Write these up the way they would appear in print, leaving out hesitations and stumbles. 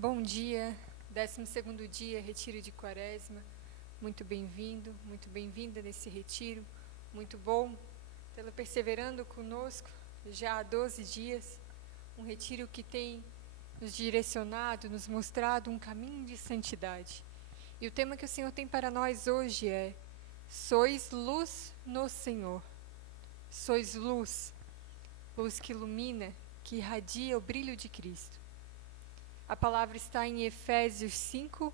Bom dia, 12º dia, retiro de Quaresma. Muito bem-vindo, muito bem-vinda nesse retiro. Muito bom tê-lo perseverando conosco já há 12 dias. Um retiro que tem nos direcionado, nos mostrado um caminho de santidade. E o tema que o Senhor tem para nós hoje é: sois luz no Senhor. Sois luz, luz que ilumina, que irradia o brilho de Cristo. A palavra está em Efésios 5,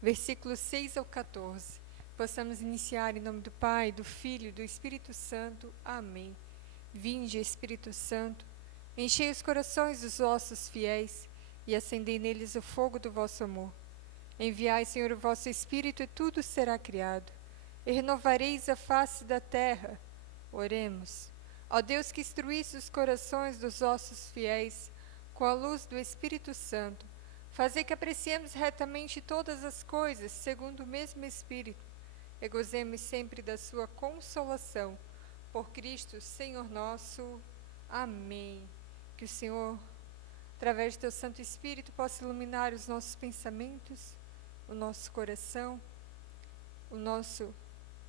versículos 6 ao 14. Possamos iniciar em nome do Pai, do Filho e do Espírito Santo. Amém. Vinde, Espírito Santo, enchei os corações dos vossos fiéis e acendei neles o fogo do vosso amor. Enviai, Senhor, o vosso Espírito e tudo será criado, e renovareis a face da terra. Oremos. Ó Deus, que instruísse os corações dos vossos fiéis com a luz do Espírito Santo, fazei que apreciemos retamente todas as coisas, segundo o mesmo Espírito, e gozemos sempre da sua consolação. Por Cristo, Senhor nosso. Amém. Que o Senhor, através do teu Santo Espírito, possa iluminar os nossos pensamentos, o nosso coração, o nosso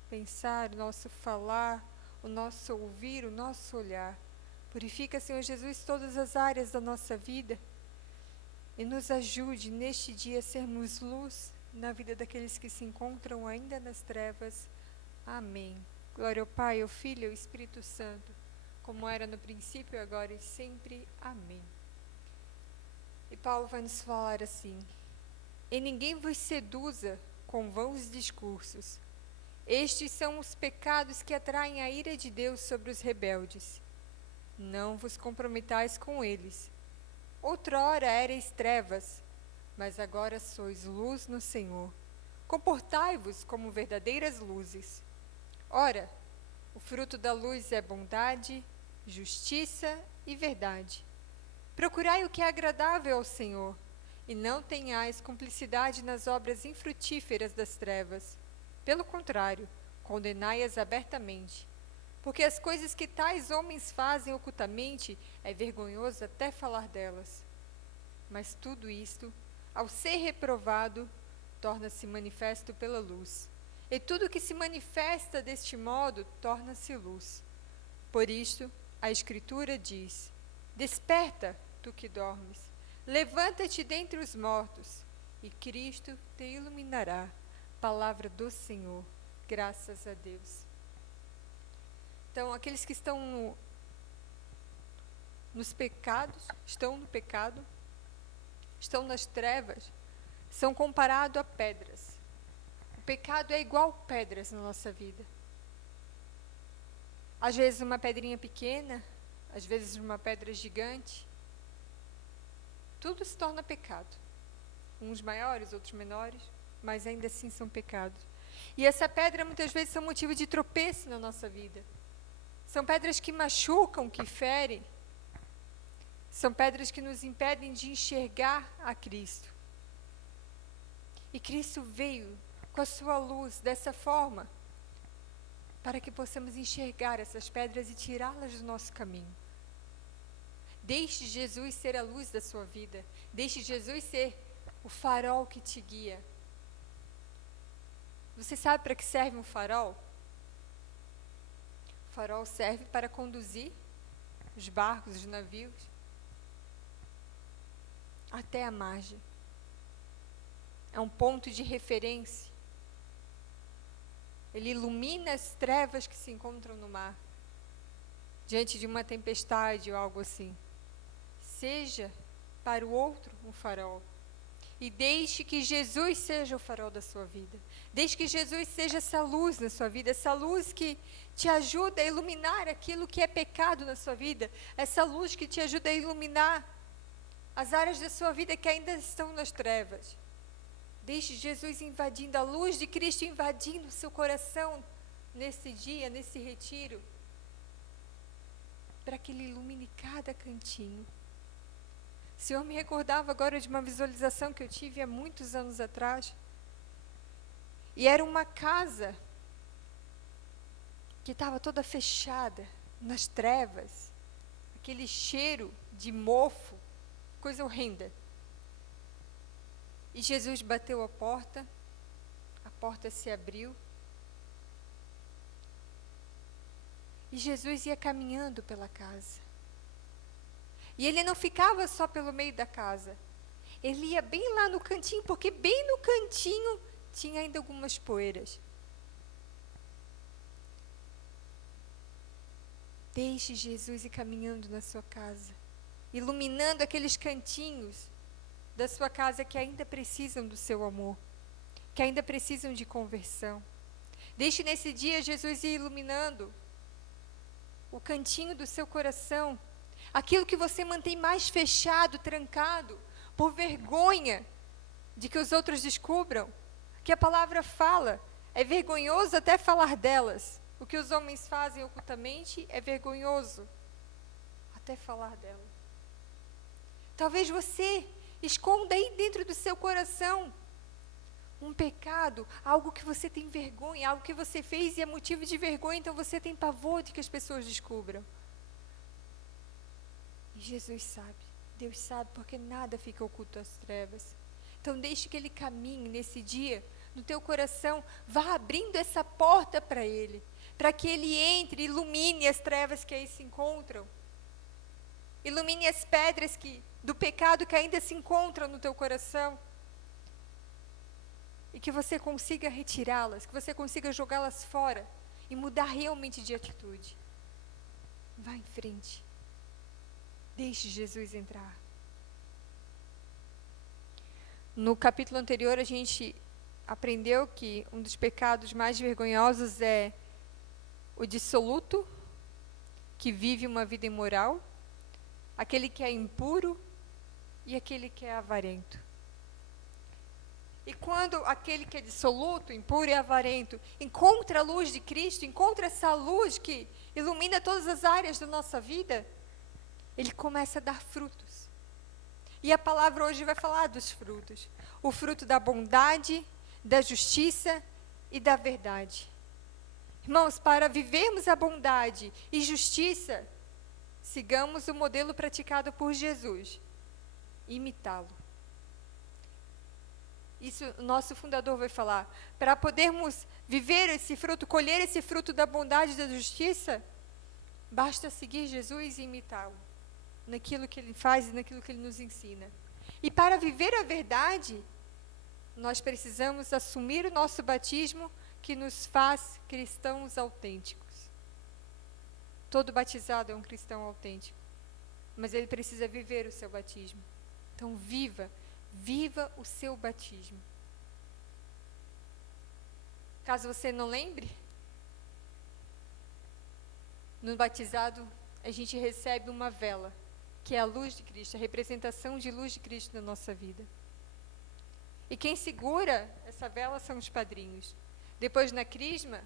pensar, o nosso falar, o nosso ouvir, o nosso olhar. Purifica, Senhor Jesus, todas as áreas da nossa vida e nos ajude neste dia a sermos luz na vida daqueles que se encontram ainda nas trevas. Amém. Glória ao Pai, ao Filho e ao Espírito Santo, como era no princípio, agora e sempre. Amém. E Paulo vai nos falar assim: e ninguém vos seduza com vãos discursos. Estes são os pecados que atraem a ira de Deus sobre os rebeldes. Não vos comprometais com eles. Outrora éreis trevas, mas agora sois luz no Senhor. Comportai-vos como verdadeiras luzes. Ora, o fruto da luz é bondade, justiça e verdade. Procurai o que é agradável ao Senhor, e não tenhais cumplicidade nas obras infrutíferas das trevas. Pelo contrário, condenai-as abertamente. Porque as coisas que tais homens fazem ocultamente é vergonhoso até falar delas. Mas tudo isto, ao ser reprovado, torna-se manifesto pela luz. E tudo que se manifesta deste modo torna-se luz. Por isto, a Escritura diz: desperta, tu que dormes, levanta-te dentre os mortos, e Cristo te iluminará. Palavra do Senhor. Graças a Deus. Então, aqueles que estão nos pecados, estão no pecado, estão nas trevas, são comparados a pedras. O pecado é igual pedras na nossa vida. Às vezes uma pedrinha pequena, às vezes uma pedra gigante. Tudo se torna pecado. Uns maiores, outros menores, mas ainda assim são pecados. E essa pedra muitas vezes são motivo de tropeço na nossa vida. São pedras que machucam, que ferem. São pedras que nos impedem de enxergar a Cristo. E Cristo veio com a sua luz dessa forma, para que possamos enxergar essas pedras e tirá-las do nosso caminho. Deixe Jesus ser a luz da sua vida. Deixe Jesus ser o farol que te guia. Você sabe para que serve um farol? O farol serve para conduzir os barcos, os navios, até a margem. É um ponto de referência. Ele ilumina as trevas que se encontram no mar, diante de uma tempestade ou algo assim. Seja para o outro um farol. E deixe que Jesus seja o farol da sua vida. Deixe que Jesus seja essa luz na sua vida, essa luz que te ajuda a iluminar aquilo que é pecado na sua vida, essa luz que te ajuda a iluminar as áreas da sua vida que ainda estão nas trevas. Deixe Jesus invadindo, a luz de Cristo invadindo o seu coração nesse dia, nesse retiro, para que Ele ilumine cada cantinho. O Senhor me recordava agora de uma visualização que eu tive há muitos anos atrás. E era uma casa que estava toda fechada, nas trevas, aquele cheiro de mofo, coisa horrenda. E Jesus bateu a porta se abriu. E Jesus ia caminhando pela casa. E ele não ficava só pelo meio da casa. Ele ia bem lá no cantinho, porque bem no cantinho tinha ainda algumas poeiras. Deixe Jesus ir caminhando na sua casa, iluminando aqueles cantinhos da sua casa que ainda precisam do seu amor, que ainda precisam de conversão. Deixe nesse dia Jesus ir iluminando o cantinho do seu coração, aquilo que você mantém mais fechado, trancado, por vergonha de que os outros descubram, que a palavra fala, é vergonhoso até falar delas. O que os homens fazem ocultamente é vergonhoso até falar delas. Talvez você esconda aí dentro do seu coração um pecado, algo que você tem vergonha, algo que você fez e é motivo de vergonha, então você tem pavor de que as pessoas descubram. E Jesus sabe, Deus sabe, porque nada fica oculto às trevas. Então deixe que Ele caminhe nesse dia, no teu coração, vá abrindo essa porta para Ele, para que Ele entre e ilumine as trevas que aí se encontram. Ilumine as pedras do pecado que ainda se encontram no teu coração. E que você consiga retirá-las, que você consiga jogá-las fora e mudar realmente de atitude. Vá em frente. Deixe Jesus entrar. No capítulo anterior, a gente aprendeu que um dos pecados mais vergonhosos é o dissoluto, que vive uma vida imoral, aquele que é impuro e aquele que é avarento. E quando aquele que é dissoluto, impuro e avarento encontra a luz de Cristo, encontra essa luz que ilumina todas as áreas da nossa vida, ele começa a dar frutos. E a palavra hoje vai falar dos frutos. O fruto da bondade, da justiça e da verdade. Irmãos, para vivermos a bondade e justiça, sigamos o modelo praticado por Jesus. Imitá-lo. Isso o nosso fundador vai falar. Para podermos viver esse fruto, colher esse fruto da bondade e da justiça, basta seguir Jesus e imitá-lo. Naquilo que Ele faz e naquilo que Ele nos ensina. E para viver a verdade, nós precisamos assumir o nosso batismo que nos faz cristãos autênticos. Todo batizado é um cristão autêntico. Mas ele precisa viver o seu batismo. Então viva o seu batismo. Caso você não lembre, no batizado a gente recebe uma vela, que é a luz de Cristo, a representação de luz de Cristo na nossa vida. E quem segura essa vela são os padrinhos. Depois na crisma,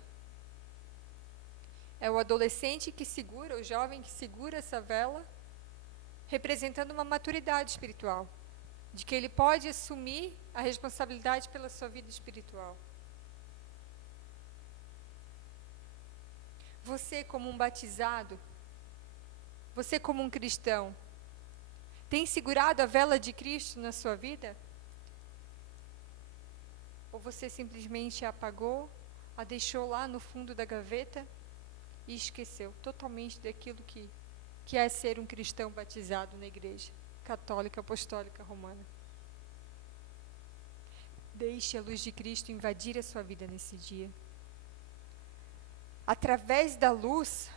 é o adolescente que segura, o jovem que segura essa vela, representando uma maturidade espiritual, de que ele pode assumir a responsabilidade pela sua vida espiritual. Você como um batizado, você como um cristão, tem segurado a vela de Cristo na sua vida? Ou você simplesmente a apagou, a deixou lá no fundo da gaveta e esqueceu totalmente daquilo que é ser um cristão batizado na igreja católica apostólica romana? Deixe a luz de Cristo invadir a sua vida nesse dia. Através da luz,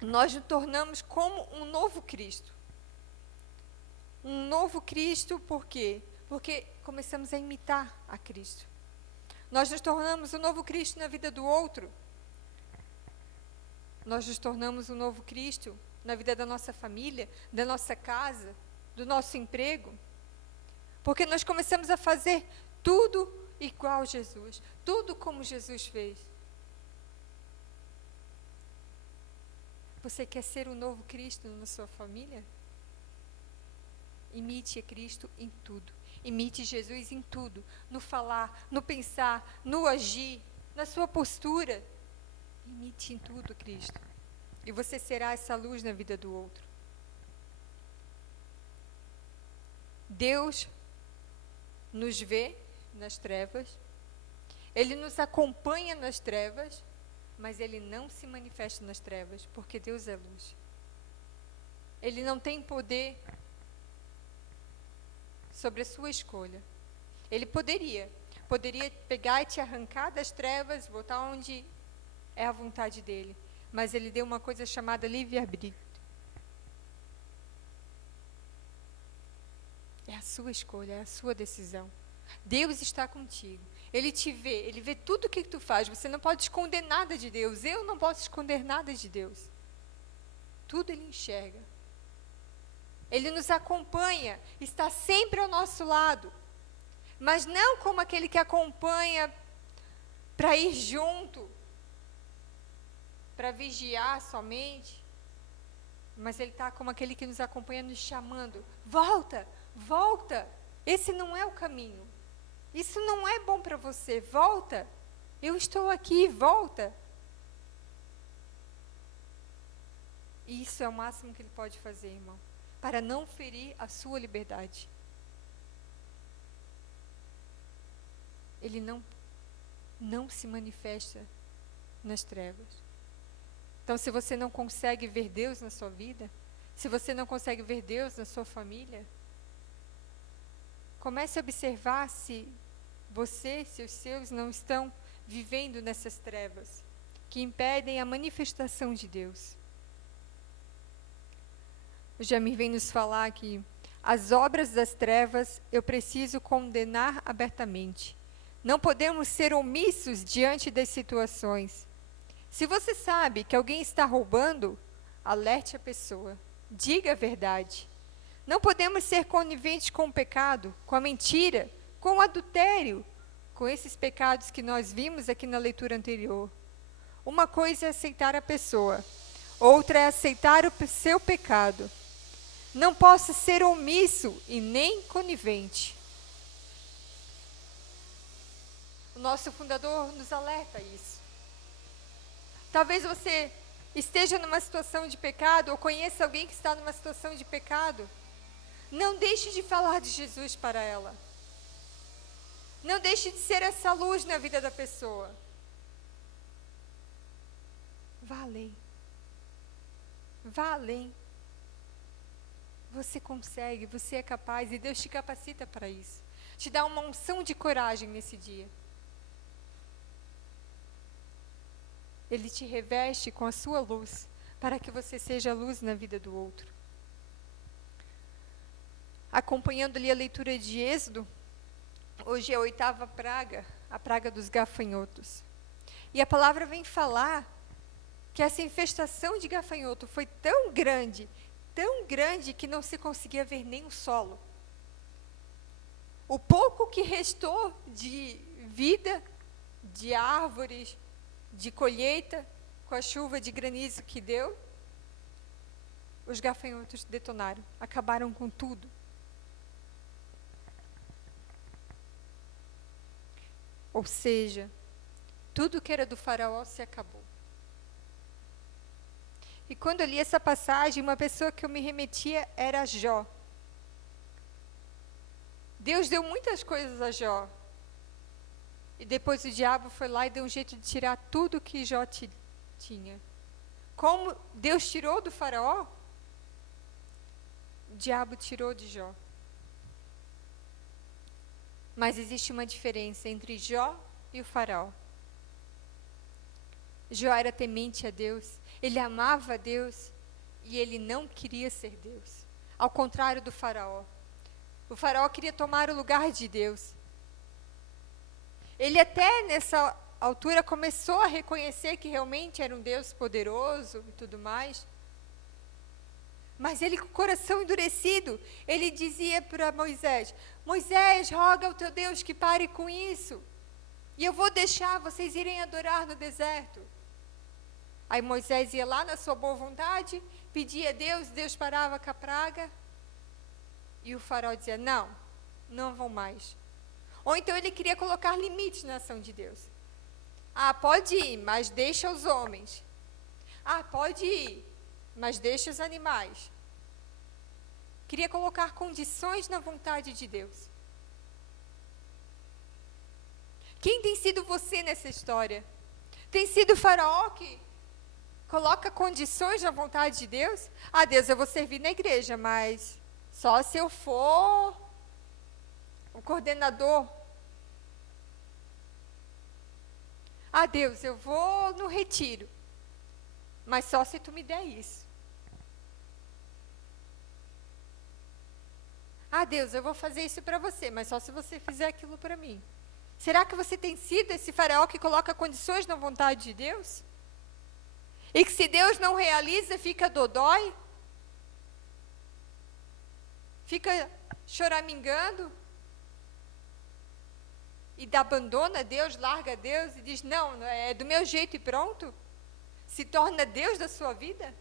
nós nos tornamos como um novo Cristo. Um novo Cristo, por quê? Porque começamos a imitar a Cristo. Nós nos tornamos um novo Cristo na vida do outro. Nós nos tornamos um novo Cristo na vida da nossa família, da nossa casa, do nosso emprego. Porque nós começamos a fazer tudo igual a Jesus, tudo como Jesus fez. Você quer ser um novo Cristo na sua família? Imite a Cristo em tudo. Imite Jesus em tudo. No falar, no pensar, no agir, na sua postura. Imite em tudo Cristo. E você será essa luz na vida do outro. Deus nos vê nas trevas, Ele nos acompanha nas trevas, mas Ele não se manifesta nas trevas, porque Deus é luz. Ele não tem poder sobre a sua escolha. Ele poderia pegar e te arrancar das trevas, botar onde é a vontade dele, mas Ele deu uma coisa chamada livre-arbítrio. É a sua escolha, é a sua decisão. Deus está contigo. Ele te vê, Ele vê tudo o que tu faz. Você não pode esconder nada de Deus. Eu não posso esconder nada de Deus. Tudo Ele enxerga. Ele nos acompanha, está sempre ao nosso lado. Mas não como aquele que acompanha para ir junto, para vigiar somente. Mas Ele está como aquele que nos acompanha, nos chamando. Volta, volta. Esse não é o caminho. Isso não é bom para você. Volta. Eu estou aqui, volta. E isso é o máximo que Ele pode fazer, irmão, para não ferir a sua liberdade. Ele não se manifesta nas trevas. Então, se você não consegue ver Deus na sua vida, se você não consegue ver Deus na sua família, comece a observar se você, se os seus não estão vivendo nessas trevas, que impedem a manifestação de Deus. O Jamir vem nos falar que as obras das trevas eu preciso condenar abertamente. Não podemos ser omissos diante das situações. Se você sabe que alguém está roubando, alerte a pessoa. Diga a verdade. Não podemos ser coniventes com o pecado, com a mentira, com o adultério, com esses pecados que nós vimos aqui na leitura anterior. Uma coisa é aceitar a pessoa, outra é aceitar o seu pecado. Não posso ser omisso e nem conivente. O nosso fundador nos alerta a isso. Talvez você esteja numa situação de pecado, ou conheça alguém que está numa situação de pecado. Não deixe de falar de Jesus para ela. Não deixe de ser essa luz na vida da pessoa. Vá além. Vá além. Você consegue, você é capaz e Deus te capacita para isso. Te dá uma unção de coragem nesse dia. Ele te reveste com a sua luz, para que você seja luz na vida do outro. Acompanhando ali a leitura de Êxodo, hoje é a 8ª praga, a praga dos gafanhotos. E a palavra vem falar que essa infestação de gafanhoto foi tão grande que não se conseguia ver nem o solo. O pouco que restou de vida, de árvores, de colheita, com a chuva de granizo que deu, os gafanhotos detonaram, acabaram com tudo. Ou seja, tudo que era do faraó se acabou. E quando eu li essa passagem, uma pessoa que eu me remetia era Jó. Deus deu muitas coisas a Jó. E depois o diabo foi lá e deu um jeito de tirar tudo que Jó tinha. Como Deus tirou do faraó, o diabo tirou de Jó. Mas existe uma diferença entre Jó e o faraó. Jó era temente a Deus, ele amava a Deus e ele não queria ser Deus. Ao contrário do faraó. O faraó queria tomar o lugar de Deus. Ele até nessa altura começou a reconhecer que realmente era um Deus poderoso e tudo mais. Mas ele com o coração endurecido, ele dizia para Moisés, Moisés, roga ao teu Deus que pare com isso. E eu vou deixar vocês irem adorar no deserto. Aí Moisés ia lá na sua boa vontade, pedia a Deus, Deus parava com a praga. E o faraó dizia, não vão mais. Ou então ele queria colocar limites na ação de Deus. Pode ir, mas deixa os homens. Pode ir, mas deixa os animais. Queria colocar condições na vontade de Deus. Quem tem sido você nessa história? Tem sido o Faraó que coloca condições na vontade de Deus? Ah, Deus, eu vou servir na igreja, mas só se eu for o coordenador. Ah, Deus, eu vou no retiro, mas só se tu me der isso. Ah, Deus, eu vou fazer isso para você, mas só se você fizer aquilo para mim. Será que você tem sido esse Faraó que coloca condições na vontade de Deus? E que se Deus não realiza, fica dodói? Fica choramingando? E abandona Deus, larga Deus e diz, não, é do meu jeito e pronto? Se torna Deus da sua vida?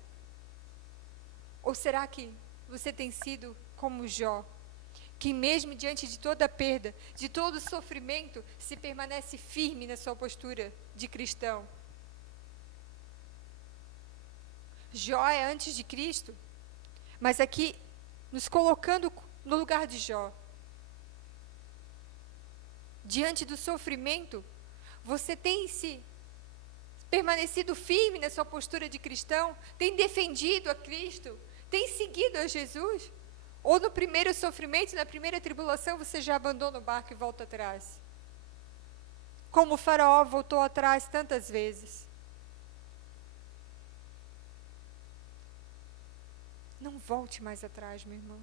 Ou será que você tem sido como Jó, que mesmo diante de toda a perda, de todo o sofrimento, se permanece firme na sua postura de cristão? Jó é antes de Cristo, mas aqui nos colocando no lugar de Jó. Diante do sofrimento, você tem se permanecido firme na sua postura de cristão? Tem defendido a Cristo? Tem seguido a Jesus? Ou no primeiro sofrimento, na primeira tribulação, você já abandona o barco e volta atrás? Como o Faraó voltou atrás tantas vezes. Não volte mais atrás, meu irmão.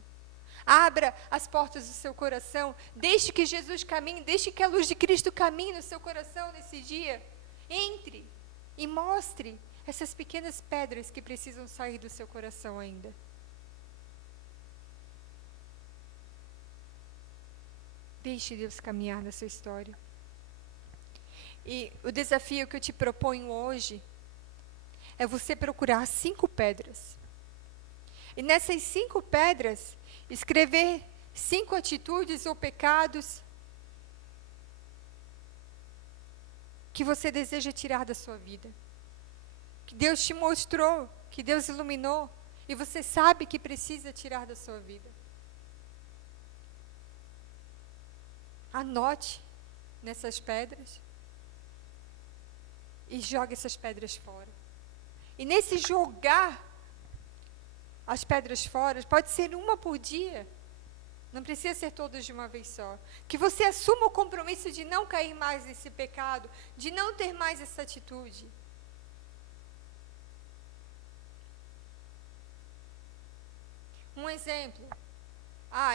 Abra as portas do seu coração. Deixe que Jesus caminhe. Deixe que a luz de Cristo caminhe no seu coração nesse dia. Entre e mostre essas pequenas pedras que precisam sair do seu coração ainda. Deixe Deus caminhar na sua história. E o desafio que eu te proponho hoje é você procurar 5 pedras. E nessas 5 pedras, escrever 5 atitudes ou pecados que você deseja tirar da sua vida. Que Deus te mostrou, que Deus iluminou, e você sabe que precisa tirar da sua vida. Anote nessas pedras e jogue essas pedras fora. E nesse jogar as pedras fora, pode ser uma por dia, não precisa ser todas de uma vez só. Que você assuma o compromisso de não cair mais nesse pecado, de não ter mais essa atitude. Um exemplo.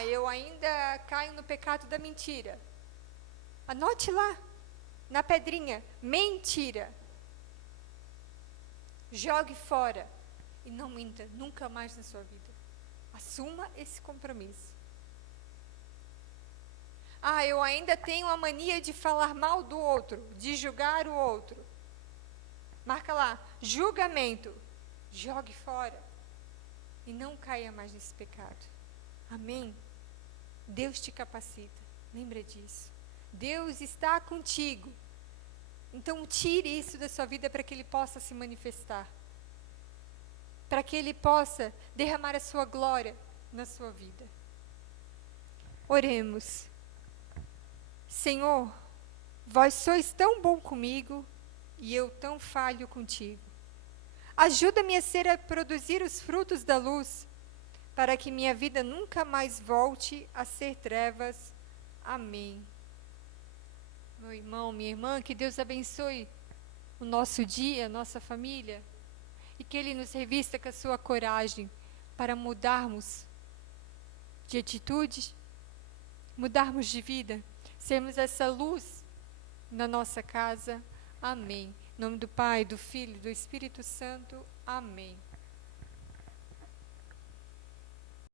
Eu ainda caio no pecado da mentira. Anote lá, na pedrinha, mentira. Jogue fora. E não minta nunca mais na sua vida. Assuma esse compromisso. Eu ainda tenho a mania de falar mal do outro, de julgar o outro. Marca lá, julgamento. Jogue fora. E não caia mais nesse pecado. Amém? Deus te capacita. Lembra disso. Deus está contigo. Então tire isso da sua vida para que Ele possa se manifestar. Para que Ele possa derramar a sua glória na sua vida. Oremos. Senhor, vós sois tão bom comigo e eu tão falho contigo. Ajuda-me a produzir os frutos da luz, para que minha vida nunca mais volte a ser trevas. Amém. Meu irmão, minha irmã, que Deus abençoe o nosso dia, a nossa família, e que Ele nos revista com a sua coragem para mudarmos de atitude, mudarmos de vida, sermos essa luz na nossa casa. Amém. Em nome do Pai, do Filho e do Espírito Santo. Amém.